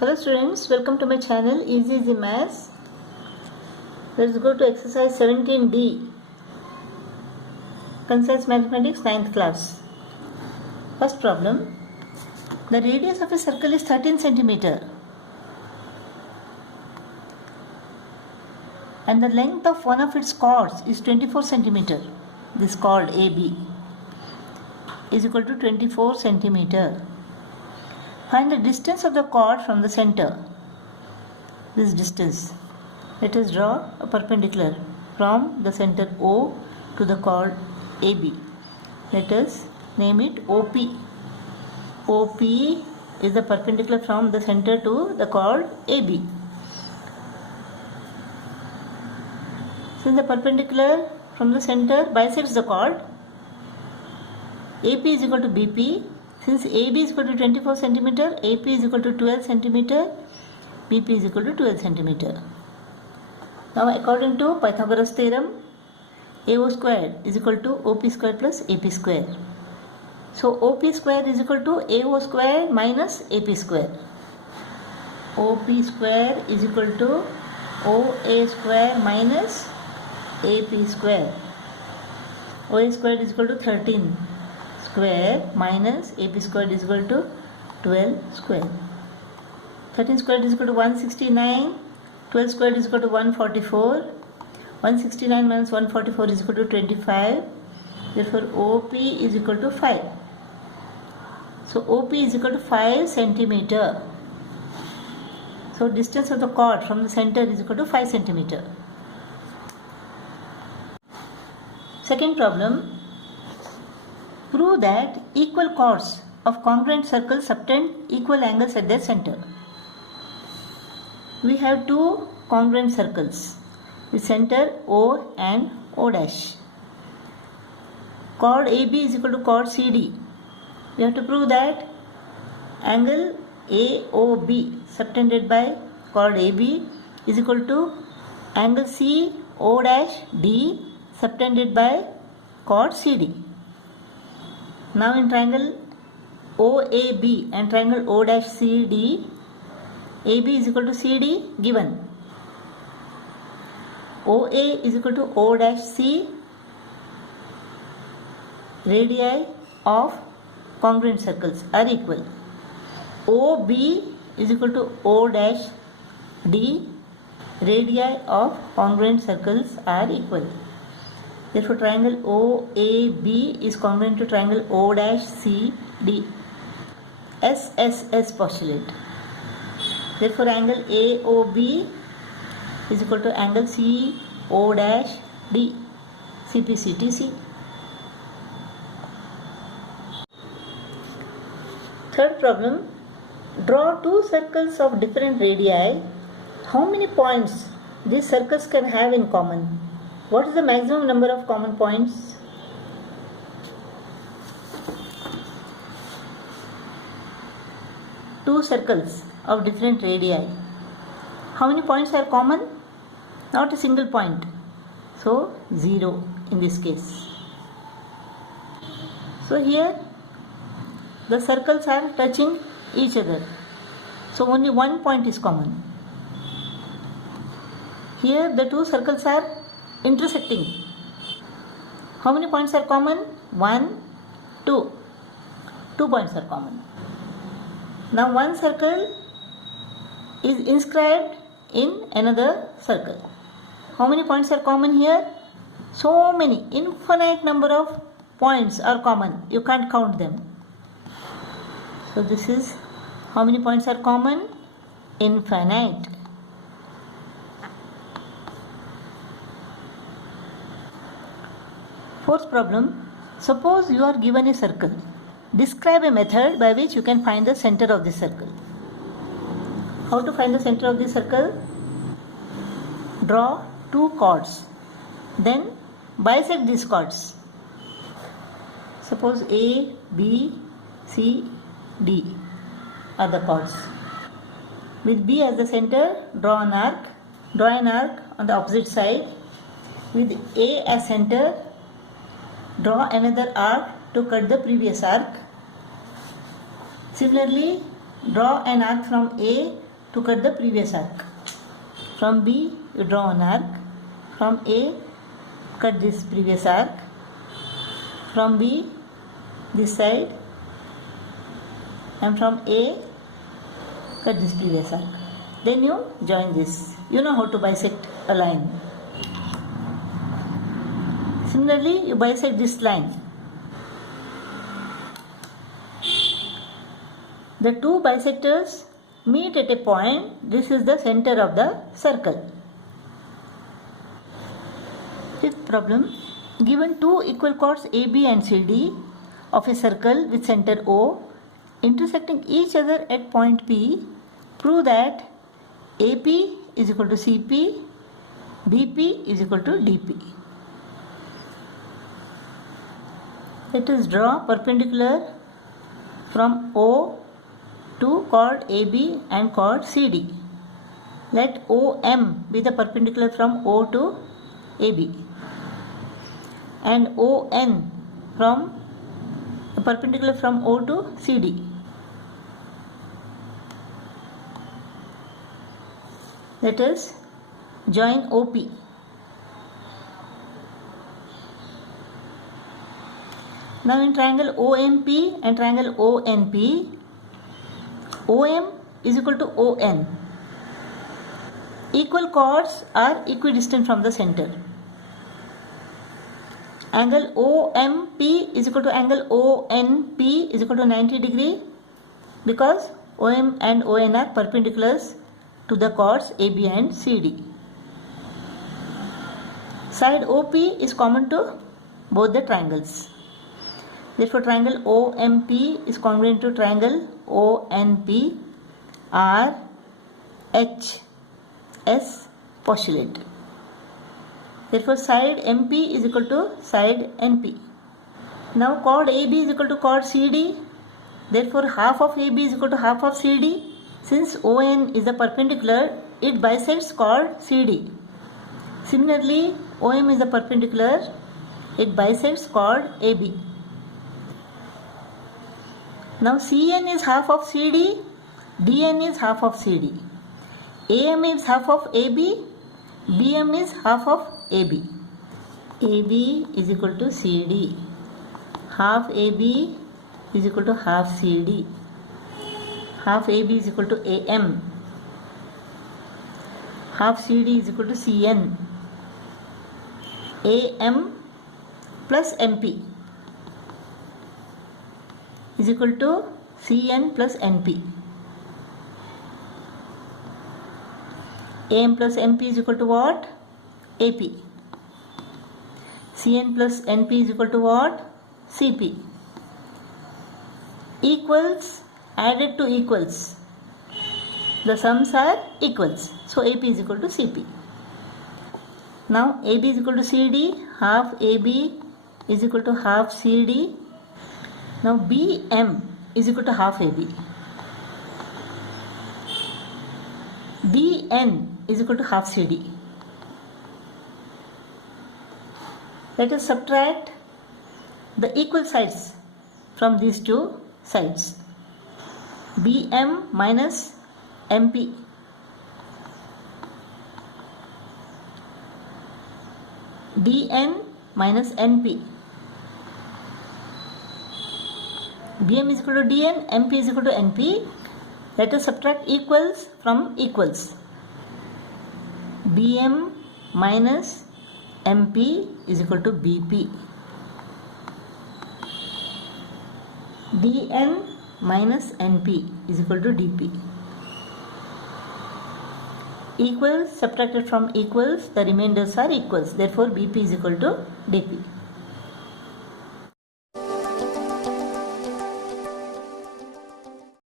Hello students, welcome to my channel Easy Maths. Let's go to exercise 17D, Concise Mathematics 9th class. First problem, the radius of a circle is 13 centimeter and the length of one of its chords is 24 centimeter. This chord AB is equal to 24 centimeter. Find the distance of the chord from the center. This distance. Let us draw a perpendicular from the center O to the chord AB. Let us name it OP. OP is the perpendicular from the center to the chord AB. Since the perpendicular from the center bisects the chord, AP is equal to BP. Since AB is equal to 24 centimeter, AP is equal to 12 centimeter, BP is equal to 12 centimeter. Now according to Pythagoras theorem, AO square is equal to OP square plus AP square. So OP square is equal to AO square minus AP square. OP square is equal to OA square minus AP square. OA square is equal to 13 square minus AP square is equal to 12 square. 13 square is equal to 169, 12 square is equal to 144, 169 minus 144 is equal to 25, therefore OP is equal to 5. So OP is equal to 5 centimeter. So distance of the chord from the center is equal to 5 centimeter. Second problem, prove that equal chords of congruent circles subtend equal angles at their center. We have two congruent circles with center O and O dash. Chord AB is equal to chord CD. We have to prove that angle AOB subtended by chord AB is equal to angle CO dash D subtended by chord CD. Now in triangle OAB and triangle O dash CD, AB is equal to CD given. OA is equal to O dash C, radii of congruent circles are equal. OB is equal to O dash D, radii of congruent circles are equal. Therefore, triangle OAB is congruent to triangle O dash CD. SSS postulate. Therefore, angle AOB is equal to angle CO dash D. CPCTC. Third problem. Draw two circles of different radii. How many points these circles can have in common? What is the maximum number of common points? Two circles of different radii. How many points are common? Not a single point. So 0 in this case. So here the circles are touching each other. So only one point is common. Here the two circles are intersecting. How many points are common? 1, 2. 2 points are common. Now one circle is inscribed in another circle. How many points are common here? So many, infinite number of points are common. You can't count them. So this is how many points are common? Infinite. Fourth problem, suppose you are given a circle. Describe a method by which you can find the center of the circle. How to find the center of the circle? Draw two chords. Then bisect these chords. Suppose A, B, C, D are the chords. With B as the center, draw an arc. Draw an arc on the opposite side. With A as center, draw another arc to cut the previous arc. Similarly, draw an arc from A to cut the previous arc. From B you draw an arc. From A cut this previous arc. From B this side, and from A cut this previous arc. Then you join this. You know how to bisect a line. Similarly, you bisect this line. The two bisectors meet at a point. This is the center of the circle. Fifth problem. Given two equal chords AB and CD of a circle with center O intersecting each other at point P, prove that AP is equal to CP, BP is equal to DP. Let us draw perpendicular from O to chord AB and chord CD. Let OM be the perpendicular from O to AB, and ON from the perpendicular from O to CD. Let us join OP. Now in triangle OMP and triangle ONP, OM is equal to ON. Equal chords are equidistant from the center. Angle OMP is equal to angle ONP is equal to 90 degree because OM and ON are perpendiculars to the chords AB and CD. Side OP is common to both the triangles. Therefore, triangle OMP is congruent to triangle ONP, R, H, S postulate. Therefore, side MP is equal to side NP. Now, chord AB is equal to chord CD. Therefore, half of AB is equal to half of CD. Since ON is a perpendicular, it bisects chord CD. Similarly, OM is a perpendicular, it bisects chord AB. Now CN is half of CD, DN is half of CD. AM is half of AB, BM is half of AB. AB is equal to CD. Half AB is equal to half CD. Half AB is equal to AM. Half CD is equal to CN. AM plus MP is equal to CN plus NP. AM plus MP is equal to what? AP. CN plus NP is equal to what? CP. Equals added to equals. The sums are equals. So AP is equal to CP. Now AB is equal to CD. Half AB is equal to half CD. Now BM is equal to half AB. BN is equal to half CD. Let us subtract the equal sides from these two sides. BM minus MP. DN minus NP. BM is equal to DN, MP is equal to NP. Let us subtract equals from equals. BM minus MP is equal to BP. DN minus NP is equal to DP. Equals subtracted from equals, the remainders are equals. Therefore, BP is equal to DP.